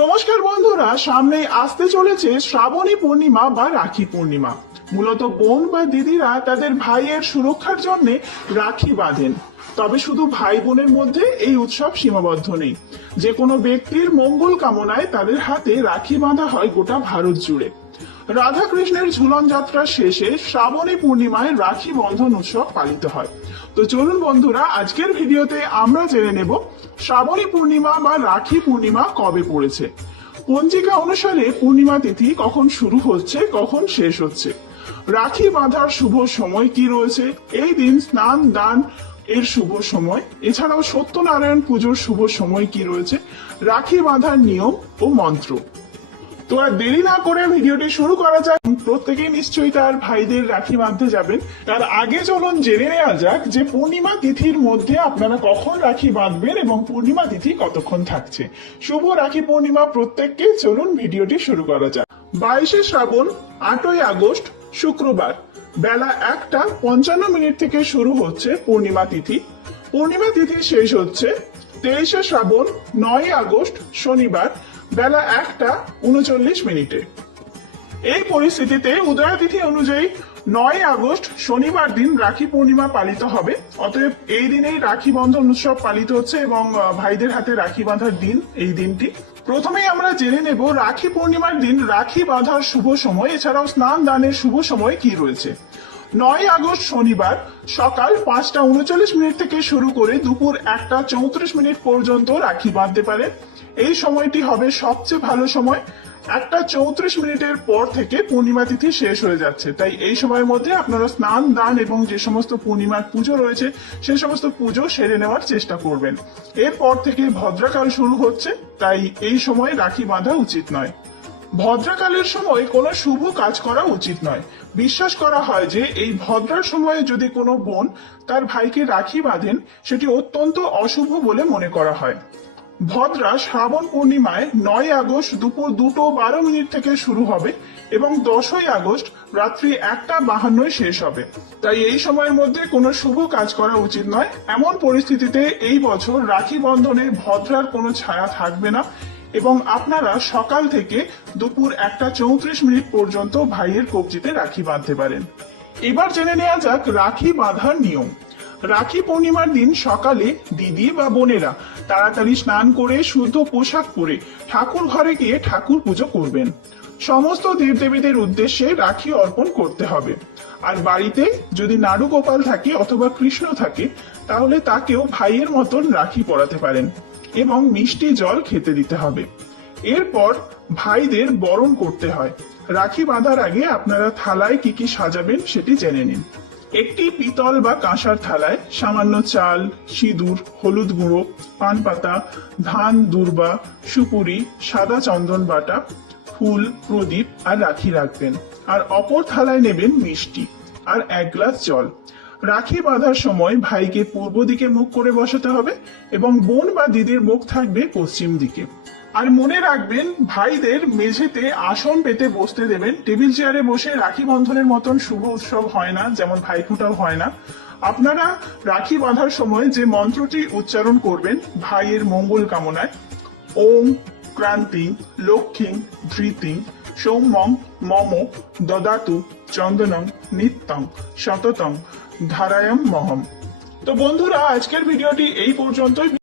নমস্কার বন্ধুরা, সামনে আসতে চলেছে শ্রাবণী পূর্ণিমা বা রাখি পূর্ণিমা। মূলত বোন বা দিদিরা তাদের ভাইয়ের সুরক্ষার জন্য রাখি বাঁধেন। তবে শুধু ভাই বোনের মধ্যে এই উৎসব সীমাবদ্ধ নেই। যে কোনো ব্যক্তির মঙ্গল কামনায় তাদের হাতে রাখি বাঁধা হয় গোটা ভারত জুড়ে। রাধা কৃষ্ণের ঝুলন যাত্রা শেষে শ্রাবণী পূর্ণিমায় রাখি বন্ধন উৎসব পালিত হয়। তো চলুন বন্ধুরা, আজকের ভিডিওতে আমরা জেনে নেব শ্রাবণী পূর্ণিমা বা রাখি পূর্ণিমা কবে পড়েছে। পঞ্জিকা অনুসারে পূর্ণিমা তিথি কখন শুরু হচ্ছে, কখন শেষ হচ্ছে, রাখি বাঁধার শুভ সময় কি রয়েছে, এই দিন স্নান দান এর শুভ সময়, এছাড়াও সত্যনারায়ণ পুজোর শুভ সময় কি রয়েছে, রাখি বাঁধার নিয়ম ও মন্ত্র। তো আর দেরি না করে ভিডিওটি শুরু করা যাক। প্রত্যেকেই নিশ্চয়ই তার ভাইদের রাখি বাঁধতে যাবেন। তার আগে চলুন জেনে নেওয়া যাক যে পূর্ণিমা তিথির মধ্যে আপনারা কখন রাখি বাঁধবেন এবং পূর্ণিমা তিথি কতক্ষণ থাকছে। শুভ রাখি পূর্ণিমা প্রত্যেককে। চলুন ভিডিওটি শুরু করা যাক। 22শে শ্রাবণ 8ই আগস্ট শুক্রবার বেলা 1:55 থেকে শুরু হচ্ছে পূর্ণিমা তিথি। পূর্ণিমা তিথি শেষ হচ্ছে 23শে শ্রাবণ 9ই আগস্ট শনিবার বেলা 1:39। এই পরিস্থিতিতে উদয়াতিথি অনুযায়ী 9ই আগস্ট শনিবার দিন রাখি পূর্ণিমা পালিত হবে। অতএব এই দিনেই রাখি বন্ধন উৎসব পালিত হচ্ছে এবং ভাইদের হাতে রাখি বাঁধার দিন এই দিনটি। প্রথমেই আমরা জেনে নেব রাখি পূর্ণিমার দিন রাখি বাঁধার শুভ সময়, এছাড়াও স্নান দানের শুভ সময় কি রয়েছে। 9ই আগস্ট শনিবার সকাল 5:39 থেকে শুরু করে দুপুর 1:34 পর্যন্ত রাখি বাঁধতে পারে। এই সময়টি হবে সবচেয়ে ভালো সময়। 1:34 পর থেকে পূর্ণিমা তিথি শেষ হয়ে যাচ্ছে, তাই এই সময়ের মধ্যে আপনারা স্নান দান এবং যে সমস্ত পূর্ণিমার পুজো রয়েছে সেই সমস্ত পুজো সেরে নেওয়ার চেষ্টা করবেন। এরপর থেকে ভদ্রাকাল শুরু হচ্ছে, তাই এই সময় রাখি বাঁধা উচিত নয়। ভদ্রাকালের সময় কোনো শুভ কাজ করা উচিত নয়। বিশ্বাস করা হয় যে এই ভদ্রার সময়ে যদি কোনো বোন তার ভাইকে রাখি বাঁধেন সেটি অত্যন্ত অশুভ বলে মনে করা হয়। ভদ্রা শ্রাবণ পূর্ণিমায় 9ই আগস্ট দুপুর 2:12 থেকে শুরু হবে এবং 10ই আগস্ট রাত্রি 1:52 শেষ হবে। তাই এই সময়ের মধ্যে কোনো শুভ কাজ করা উচিত নয়। এমন পরিস্থিতিতে এই বছর রাখি বন্ধনে ভদ্রার কোনো ছায়া থাকবে না এবং আপনারা সকাল থেকে দুপুর 1:34 পর্যন্ত ভাইয়ের কবজিতে রাখি বাঁধতে পারেন। এবার জেনে নেওয়া যাক রাখি বাঁধার নিয়ম। রাখি পূর্ণিমার দিন সকালে দিদি বা বোনেরা তাড়াতাড়ি স্নান করে শুদ্ধ পোশাক পরে ঠাকুর ঘরে গিয়ে ঠাকুর পুজো করবেন। সমস্ত দেবদেবীদের উদ্দেশ্যে রাখি অর্পণ করতে হবে। আর বাড়িতে যদি নাড়ু গোপাল থাকে অথবা কৃষ্ণ থাকে তাহলে তাকেও ভাইয়ের মতন রাখি পরাতে পারেন এবং মিষ্টি জল খেতে দিতে হবে। এরপর ভাইদের বরণ করতে হয়। রাখি বাঁধার আগে আপনারা থালায় কি কি সাজাবেন সেটি জেনে নিন। একটি পিতল বা কাঁসার থালায় সামান্য চাল, সিঁদুর, হলুদ গুঁড়ো, পান পাতা, ধান দূর্বা, সুপুরি, সাদা চন্দন বাটা, ফুল, প্রদীপ আর রাখি রাখবেন। আর অপর থালায় নেবেন মিষ্টি আর 1 গ্লাস জল। রাখি বাঁধার সময় ভাইকে পূর্ব দিকে মুখ করে বসাতে হবে এবং বোন বা দিদির মুখ থাকবে পশ্চিম দিকে। আর মনে রাখবেন ভাইদের মেঝেতে আসন পেতে বসতে দেবেন। টেবিল চেয়ারে বসে রাখি বন্ধনের মতন শুভ উৎসব হয় না, যেমন ভাইফোঁটাও হয় না। আপনারা রাখি বাঁধার সময় যে মন্ত্রটি উচ্চারণ করবেন ভাইয়ের মঙ্গল কামনায়, ওম ক্রান্তি লক্ষ্মী ধৃতিং সৌম্যং মম দদাতু চন্দনং নিত্যং সততং ধারায়ম মহম। তো বন্ধুরা, আজকের ভিডিওটি এই পর্যন্তই।